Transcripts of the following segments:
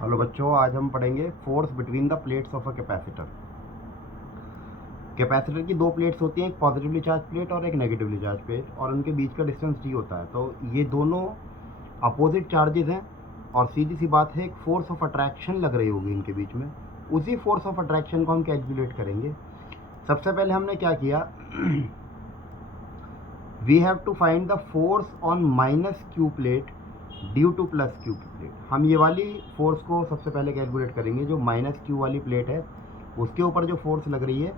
Hello बच्चों, आज हम पढ़ेंगे force between the plates of a capacitor. Capacitor की दो प्लेट्स होती हैं, एक पॉजिटिवली चार्ज प्लेट और एक नेगेटिवली चार्ज प्लेट, और उनके बीच का डिस्टेंस डी होता है। तो ये दोनों अपोजिट चार्जेस हैं और सीधी सी बात है, एक फोर्स ऑफ अट्रैक्शन लग रही होगी इनके बीच में। उसी फोर्स ऑफ अट्रैक्शन को हम कैलकुलेट करेंगे। सबसे पहले हमने क्या किया, we have to find the force on minus q plate due to plus q plate. हम ये वाली फोर्स को सबसे पहले कैलकुलेट करेंगे, जो माइनस क्यू वाली प्लेट है उसके ऊपर जो फोर्स लग रही है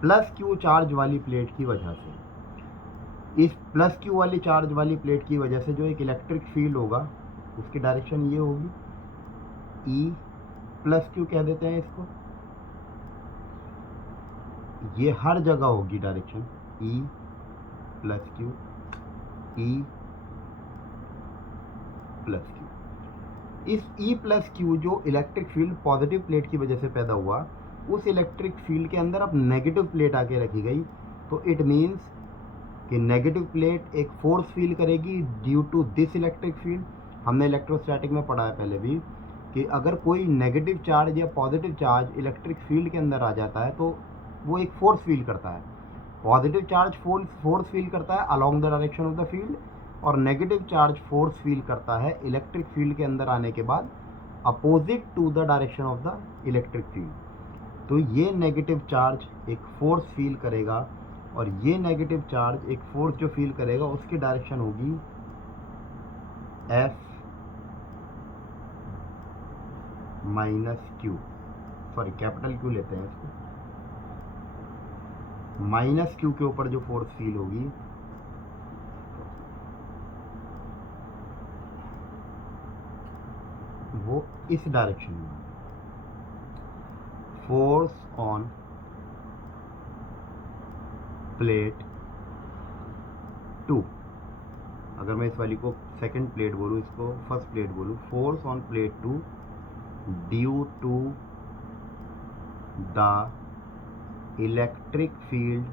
प्लस क्यू चार्ज वाली प्लेट की वजह से। इस प्लस क्यू वाली चार्ज वाली प्लेट की वजह से जो एक इलेक्ट्रिक फील्ड होगा उसकी डायरेक्शन ये होगी, ई प्लस क्यू कह देते हैं इसको। ये हर जगह होगी direction E plus Q, E plus Q. इस ई प्लस क्यू जो इलेक्ट्रिक फील्ड पॉजिटिव प्लेट की वजह से पैदा हुआ, उस इलेक्ट्रिक फील्ड के अंदर अब नेगेटिव प्लेट आके रखी गई। तो इट मीन्स कि नेगेटिव प्लेट एक फोर्स फील करेगी due to this electric field. हमने इलेक्ट्रोस्टैटिक में पढ़ा है पहले भी कि अगर कोई नेगेटिव चार्ज या पॉजिटिव चार्ज इलेक्ट्रिक फील्ड के अंदर आ जाता है तो वो एक फोर्स फील करता है। पॉजिटिव चार्ज फोर्स फील करता है along the direction of the field, और नेगेटिव चार्ज फोर्स फील करता है इलेक्ट्रिक फील्ड के अंदर आने के बाद opposite to the direction of the electric field. तो ये नेगेटिव चार्ज एक फोर्स फील करेगा, और ये नेगेटिव चार्ज एक फोर्स जो फील करेगा उसकी डायरेक्शन होगी F minus q, sorry capital q लेते हैं इसको। माइनस क्यू के ऊपर जो फोर्स फील होगी वो इस डायरेक्शन में, फोर्स ऑन प्लेट 2। अगर मैं इस वाली को सेकंड प्लेट बोलूँ, इसको फर्स्ट प्लेट बोलूँ, force on plate 2 due to the electric field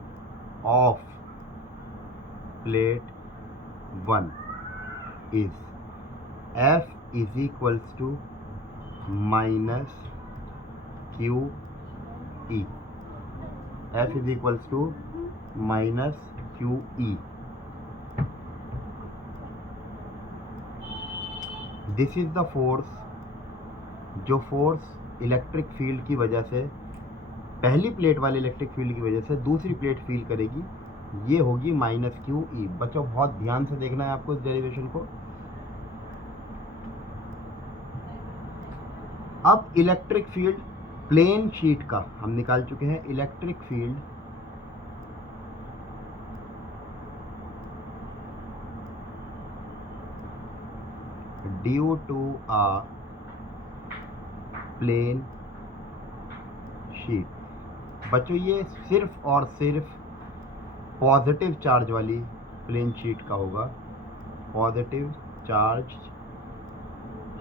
of plate 1 is F is equals to minus QE. F is equals to minus QE. This is the force, जो force electric field की वजह से, पहली plate वाले electric field की वजह से दूसरी प्लेट फील करेगी, ये होगी माइनस QE। बच्चों बहुत ध्यान से देखना है आपको इस डेरिवेशन को। अब इलेक्ट्रिक फील्ड प्लेन शीट का हम निकाल चुके हैं। Electric field due to a plane sheet. बच्चों ये सिर्फ और सिर्फ पॉजिटिव चार्ज वाली प्लेन शीट का होगा, पॉजिटिव चार्ज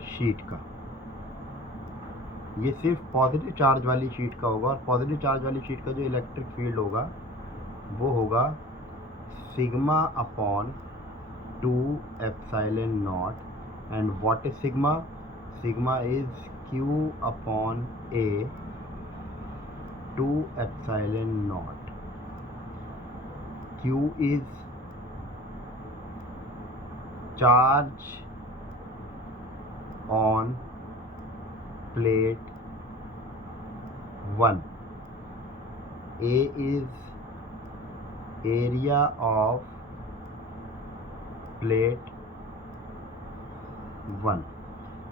शीट का। ये सिर्फ पॉजिटिव चार्ज वाली शीट का होगा, और पॉजिटिव चार्ज वाली शीट का जो इलेक्ट्रिक फील्ड होगा वो होगा sigma upon 2 epsilon not. And what is sigma? Sigma is Q upon A 2 epsilon not. Q is charge on plate 1, A is area of plate 1।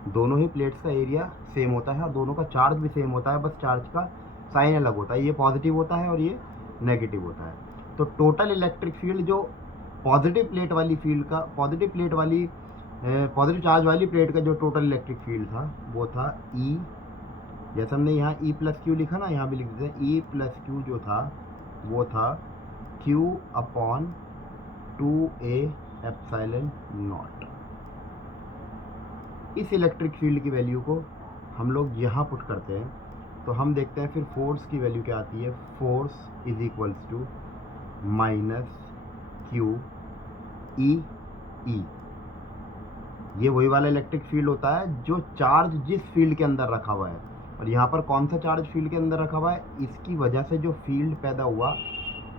दोनों ही प्लेट्स का area same होता है और दोनों का चार्ज भी सेम होता है, बस चार्ज का साइन अलग होता है। ये पॉजिटिव होता है और ये नेगेटिव होता है। तो टोटल इलेक्ट्रिक फील्ड जो पॉजिटिव प्लेट वाली फील्ड का, पॉजिटिव चार्ज वाली प्लेट का जो टोटल इलेक्ट्रिक फील्ड था वो था E। जैसे हमने यहाँ E प्लस क्यू लिखा ना, यहाँ भी लिख देते हैं। E प्लस क्यू जो था वो था Q upon 2A epsilon not. इस इलेक्ट्रिक फील्ड की वैल्यू को हम लोग यहाँ पुट करते हैं तो हम देखते हैं फिर फोर्स की वैल्यू क्या आती है। Force is equals to minus q E E. ये वही वाला इलेक्ट्रिक फील्ड होता है जो चार्ज जिस फील्ड के अंदर रखा हुआ है, और यहाँ पर कौन सा चार्ज फील्ड के अंदर रखा हुआ है, इसकी वजह से जो फील्ड पैदा हुआ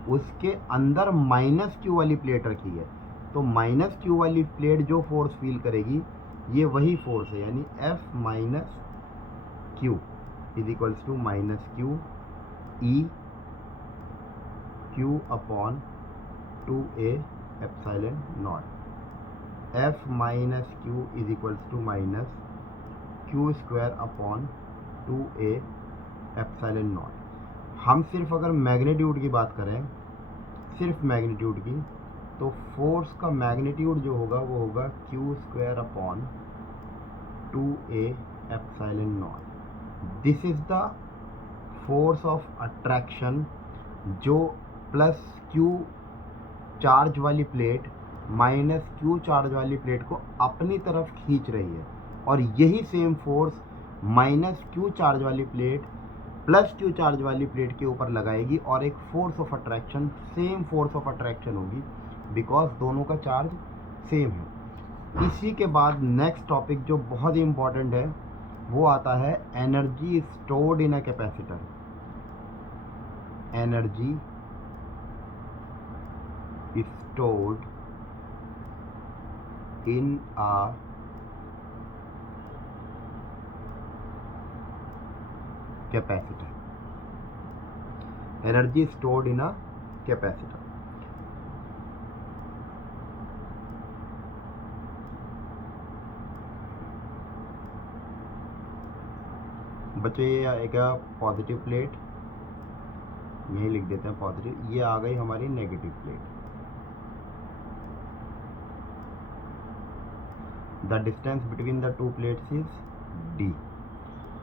उसके अंदर माइनस क्यू वाली प्लेट रखी है। तो माइनस क्यू वाली प्लेट जो फोर्स फील करेगी ये वही फोर्स है, यानी F minus q is equals to minus q E q upon 2a epsilon naught. F minus q is equals to minus q square upon 2a epsilon naught. हम सिर्फ अगर magnitude की बात करें, सिर्फ मैग्नीट्यूड की, तो फोर्स का मैग्नीट्यूड जो होगा वो होगा Q square upon 2a epsilon not. This is the force of attraction जो प्लस क्यू चार्ज वाली प्लेट माइनस क्यू चार्ज वाली प्लेट को अपनी तरफ खींच रही है, और यही same force minus Q charge वाली प्लेट प्लस क्यू चार्ज वाली प्लेट के ऊपर लगाएगी, और एक force of attraction, same force of attraction होगी, बिकॉज दोनों का चार्ज सेम है। इसी के बाद नेक्स्ट टॉपिक जो बहुत ही इम्पॉर्टेंट है वो आता है energy stored in a capacitor. Energy stored in a capacitor. Energy stored in a capacitor. बच्चों ये आएगा पॉजिटिव प्लेट, यही लिख देते हैं पॉजिटिव। ये आ गई हमारी negative plate. The distance between the two plates is d।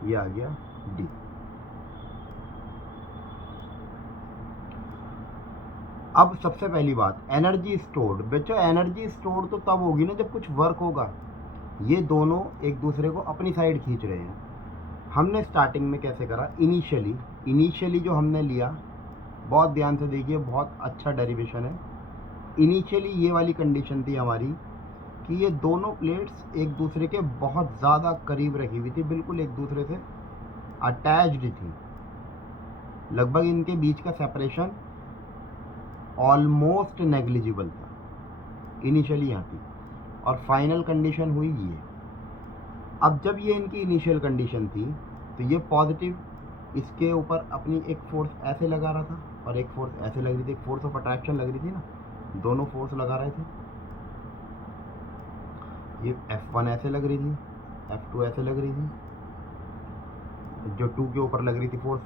ये आ गया d। अब सबसे पहली बात, एनर्जी स्टोर्ड। बच्चों एनर्जी स्टोर्ड तो तब होगी ना जब कुछ वर्क होगा। ये दोनों एक दूसरे को अपनी साइड खींच रहे हैं। हमने स्टार्टिंग में कैसे करा, इनिशियली जो हमने लिया, बहुत ध्यान से देखिए, बहुत अच्छा डेरिवेशन है। इनिशियली ये वाली कंडीशन थी हमारी कि ये दोनों प्लेट्स एक दूसरे के बहुत ज़्यादा करीब रखी हुई थी, बिल्कुल एक दूसरे से अटैच्ड थी। लगभग इनके बीच का सेपरेशन ऑलमोस्ट नेग्लिजिबल था इनिशियली यहाँ थी, और फाइनल कंडीशन हुई ये। अब जब ये इनकी इनिशियल कंडीशन थी तो ये पॉजिटिव इसके ऊपर अपनी एक फोर्स ऐसे लगा रहा था और एक फोर्स ऐसे लग रही थी, एक फोर्स ऑफ अट्रैक्शन लग रही थी ना, दोनों फोर्स लगा रहे थे। ये F1 ऐसे लग रही थी, F2 ऐसे लग रही थी, जो 2 के ऊपर लग रही थी फोर्स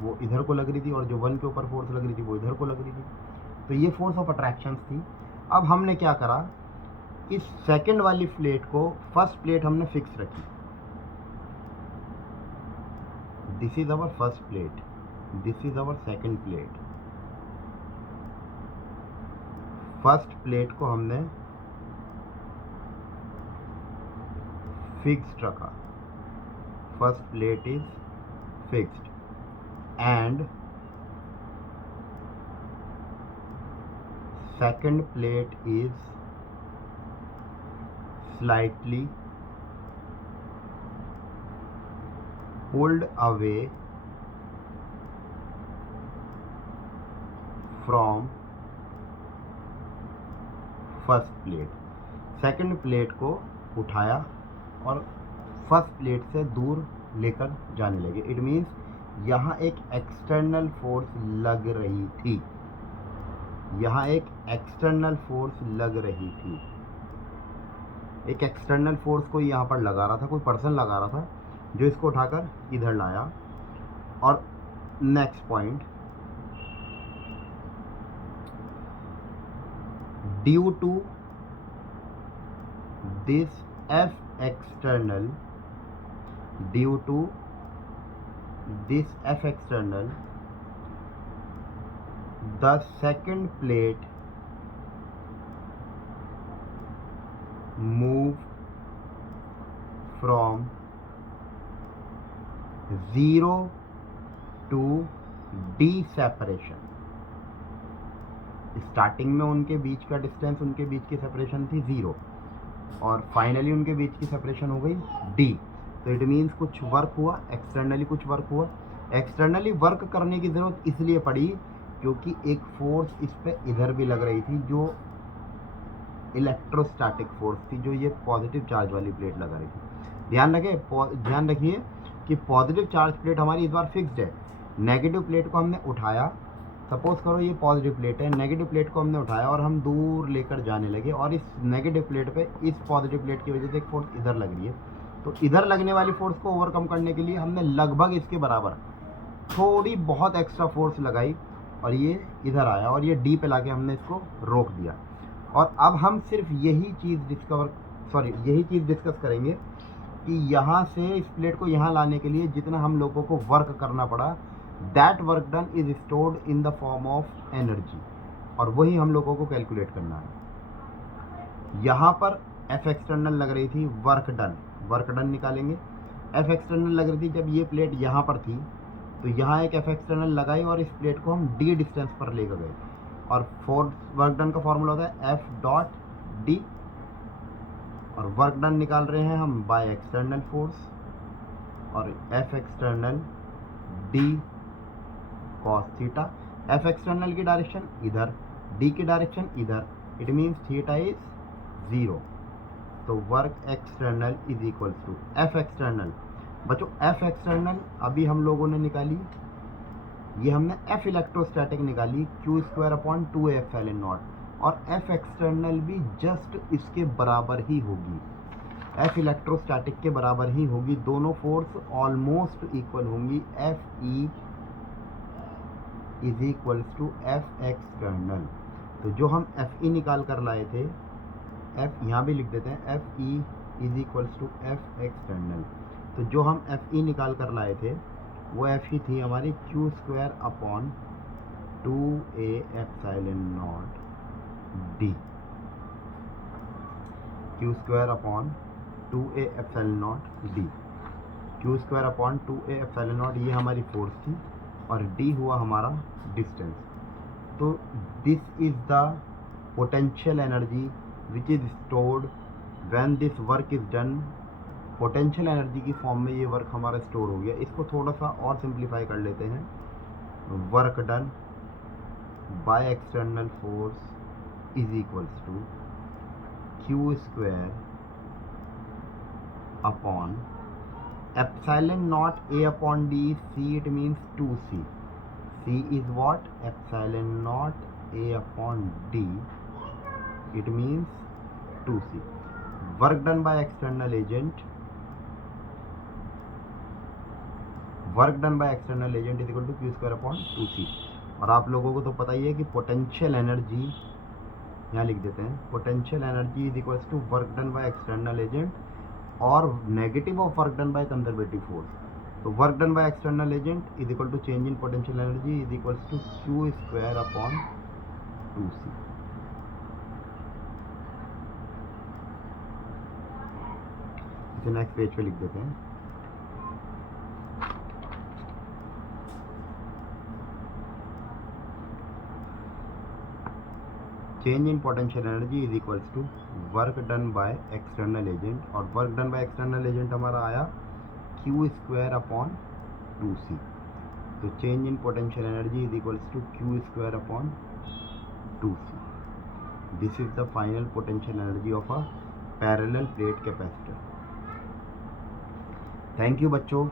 वो इधर को लग रही थी, और जो 1 के ऊपर फोर्स लग रही थी वो इधर को लग रही थी। तो ये फोर्स ऑफ अट्रैक्शंस थी। अब हमने क्या करा, इस सेकंड वाली प्लेट को फर्स्ट प्लेट हमने फिक्स रखी। This is our first plate, this is our second plate. First plate को हमने फिक्स्ड रखा, first plate is fixed, and second plate is slightly pulled away from first plate। second plate को उठाया और first plate से दूर लेकर जाने लगे। इट मीन्स यहाँ एक एक्सटर्नल फोर्स लग रही थी, यहाँ एक एक्सटर्नल फोर्स लग रही थी। एक एक्सटर्नल फोर्स कोई यहाँ पर लगा रहा था, कोई पर्सन लगा रहा था जो इसको उठाकर इधर लाया। और next point, due to this F external, due to this F external, the second plate moved from 0 to D separation। Starting में उनके बीच का डिस्टेंस, उनके बीच की सेपरेशन थी 0, और फाइनली उनके बीच की सेपरेशन हो गई D। तो इट मीन्स कुछ वर्क हुआ, एक्सटर्नली कुछ वर्क हुआ। एक्सटर्नली वर्क करने की ज़रूरत इसलिए पड़ी क्योंकि एक फोर्स इस पे इधर भी लग रही थी, जो इलेक्ट्रोस्टैटिक फोर्स थी, जो ये पॉजिटिव चार्ज वाली प्लेट लगा रही थी। ध्यान रखिए कि पॉजिटिव चार्ज प्लेट हमारी इस बार फिक्स्ड है। नेगेटिव प्लेट को हमने उठाया, सपोज करो ये पॉजिटिव प्लेट है, नेगेटिव प्लेट को हमने उठाया और हम दूर लेकर जाने लगे, और इस नेगेटिव प्लेट पे इस पॉजिटिव प्लेट की वजह से एक फोर्स इधर लग रही है। तो इधर लगने वाली फोर्स को ओवरकम करने के लिए हमने लगभग इसके बराबर थोड़ी बहुत एक्स्ट्रा फोर्स लगाई, और ये इधर आया और ये डी पे लाके हमने इसको रोक दिया। और अब हम सिर्फ यही चीज़ डिस्कस करेंगे कि यहाँ से इस प्लेट को यहाँ लाने के लिए जितना हम लोगों को वर्क करना पड़ा, that work done is stored in the form of energy, और वही हम लोगों को कैलकुलेट करना है। यहाँ पर एफ एक्सटर्नल लग रही थी, वर्क डन निकालेंगे। एफ एक्सटर्नल लग रही थी जब ये प्लेट यहाँ पर थी, तो यहाँ एक एफ एक्सटर्नल लगाई और इस प्लेट को हम डी डिस्टेंस पर लेकर गए, और फोर्स वर्क डन का फॉर्मूला होता है एफ डॉट डी, और वर्क डन निकाल रहे हैं हम बाय एक्सटर्नल फोर्स, और F external d cos theta. F external की डायरेक्शन इधर, डी की डायरेक्शन इधर, इट मीन्स थीटा इज 0। तो work external is equals to F external. बच्चों एफ एक्सटर्नल अभी हम लोगों ने निकाली, ये हमने एफ इलेक्ट्रोस्टैटिक निकाली, Q²/2 एप्सिलॉन नॉट, और एफ एक्सटर्नल भी जस्ट इसके बराबर ही होगी, एफ इलेक्ट्रोस्टैटिक के बराबर ही होगी। दोनों फोर्स ऑलमोस्ट इक्वल होंगी। F E is equals to F external. तो जो हम एफ ई निकाल कर लाए थे, एफ यहाँ भी लिख देते हैं, F E is equals to F external. तो जो हम एफ ई निकाल कर लाए थे वो एफ ई थी हमारी Q²/2a epsilon not D, Q²/2a epsilon not D. Q²/2a epsilon not ये हमारी फोर्स थी, और डी हुआ हमारा डिस्टेंस। तो this is the potential energy which is stored when this work is done. Potential energy की फॉर्म में ये वर्क हमारा स्टोर हो गया। इसको थोड़ा सा और सिंप्लीफाई कर लेते हैं। Work done by external force is equals to Q² upon epsilon naught A upon D, C it means 2C, C is what? Epsilon naught A upon D, it means 2C। Work done by external agent, is equal to Q²/2C। और आप लोगों को तो पता ही है कि potential energy, यहाँ लिख देते हैं, potential energy is equals to work done by external agent और negative of work done by conservative force. तो work done by external agent is equal to change in potential energy is equals to Q²/2C। इसे next page पे लिख देते हैं। Change in potential energy is equals to work done by external agent, और work done by external agent हमारा आया Q²/2C। तो change in potential energy is equals to Q²/2C। This is the final potential energy of a parallel plate capacitor. Thank you बच्चों।